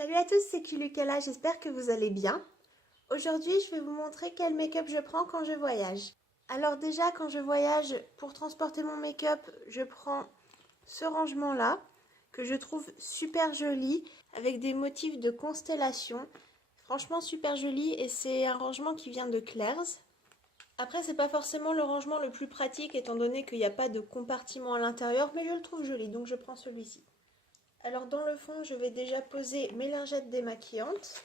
Salut à tous, c'est Kulukala, j'espère que vous allez bien. Aujourd'hui, je vais vous montrer quel make-up je prends quand je voyage. Alors déjà, quand je voyage, pour transporter mon make-up, je prends ce rangement-là, que je trouve super joli, avec des motifs de constellation. Franchement super joli, et c'est un rangement qui vient de Claire's. Après, c'est pas forcément le rangement le plus pratique, étant donné qu'il n'y a pas de compartiment à l'intérieur, mais je le trouve joli, donc je prends celui-ci. Alors dans le fond, je vais déjà poser mes lingettes démaquillantes.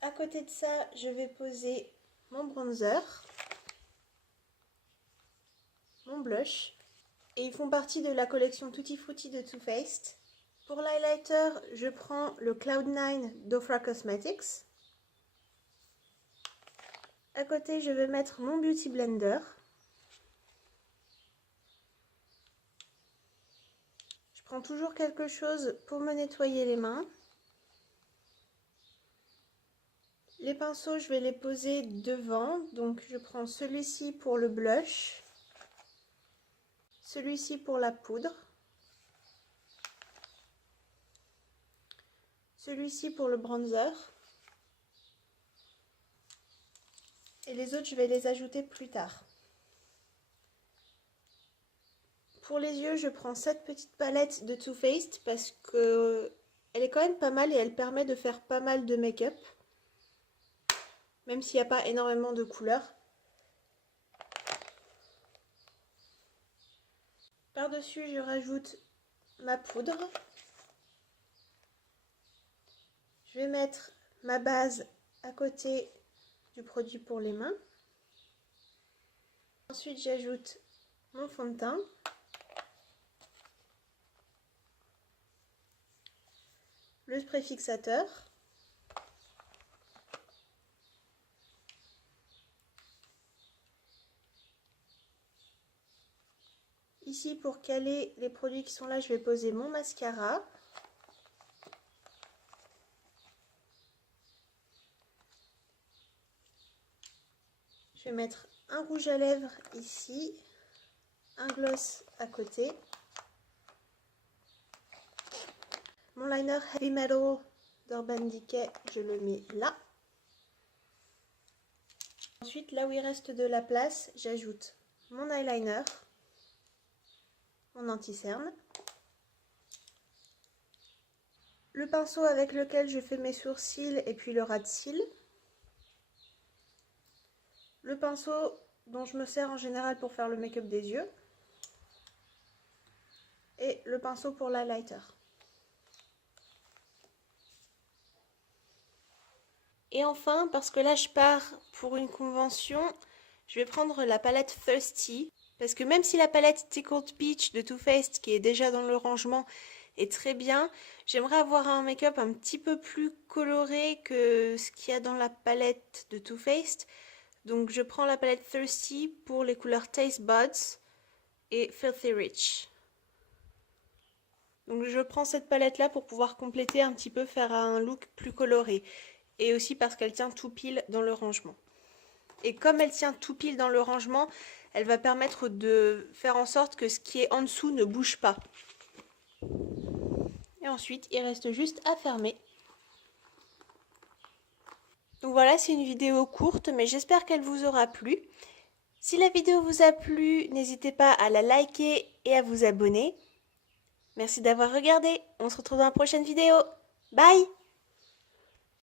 À côté de ça, je vais poser mon bronzer, mon blush. Et ils font partie de la collection Tutti Frutti de Too Faced. Pour l'highlighter, je prends le Cloud9 d'Ofra Cosmetics. À côté, je vais mettre mon Beauty Blender. Je prends toujours quelque chose pour me nettoyer les mains. Les pinceaux, je vais les poser devant. Donc, je prends celui-ci pour le blush. Celui-ci pour la poudre. Celui-ci pour le bronzer. Et les autres, je vais les ajouter plus tard. Pour les yeux, je prends cette petite palette de Too Faced parce que elle est quand même pas mal et elle permet de faire pas mal de make-up. Même s'il n'y a pas énormément de couleurs. Par-dessus, je rajoute ma poudre. Je vais mettre ma base à côté du produit pour les mains. Ensuite, j'ajoute mon fond de teint. Le spray fixateur. Ici, pour caler les produits qui sont là, je vais poser mon mascara. Je vais mettre un rouge à lèvres ici, un gloss à côté. Mon liner Heavy Metal d'Urban Decay, je le mets là. Ensuite, là où il reste de la place, j'ajoute mon eyeliner, mon anti-cerne, le pinceau avec lequel je fais mes sourcils et puis le ras de cils, le pinceau dont je me sers en général pour faire le make-up des yeux et le pinceau pour l'highlighter. Et enfin, parce que là je pars pour une convention, je vais prendre la palette Thirsty. Parce que même si la palette Tickled Peach de Too Faced, qui est déjà dans le rangement, est très bien, j'aimerais avoir un make-up un petit peu plus coloré que ce qu'il y a dans la palette de Too Faced. Donc je prends la palette Thirsty pour les couleurs Taste Buds et Filthy Rich. Donc je prends cette palette là pour pouvoir compléter un petit peu, faire un look plus coloré. Et aussi parce qu'elle tient tout pile dans le rangement. Et comme elle tient tout pile dans le rangement, elle va permettre de faire en sorte que ce qui est en dessous ne bouge pas. Et ensuite, il reste juste à fermer. Donc voilà, c'est une vidéo courte, mais j'espère qu'elle vous aura plu. Si la vidéo vous a plu, n'hésitez pas à la liker et à vous abonner. Merci d'avoir regardé. On se retrouve dans la prochaine vidéo. Bye!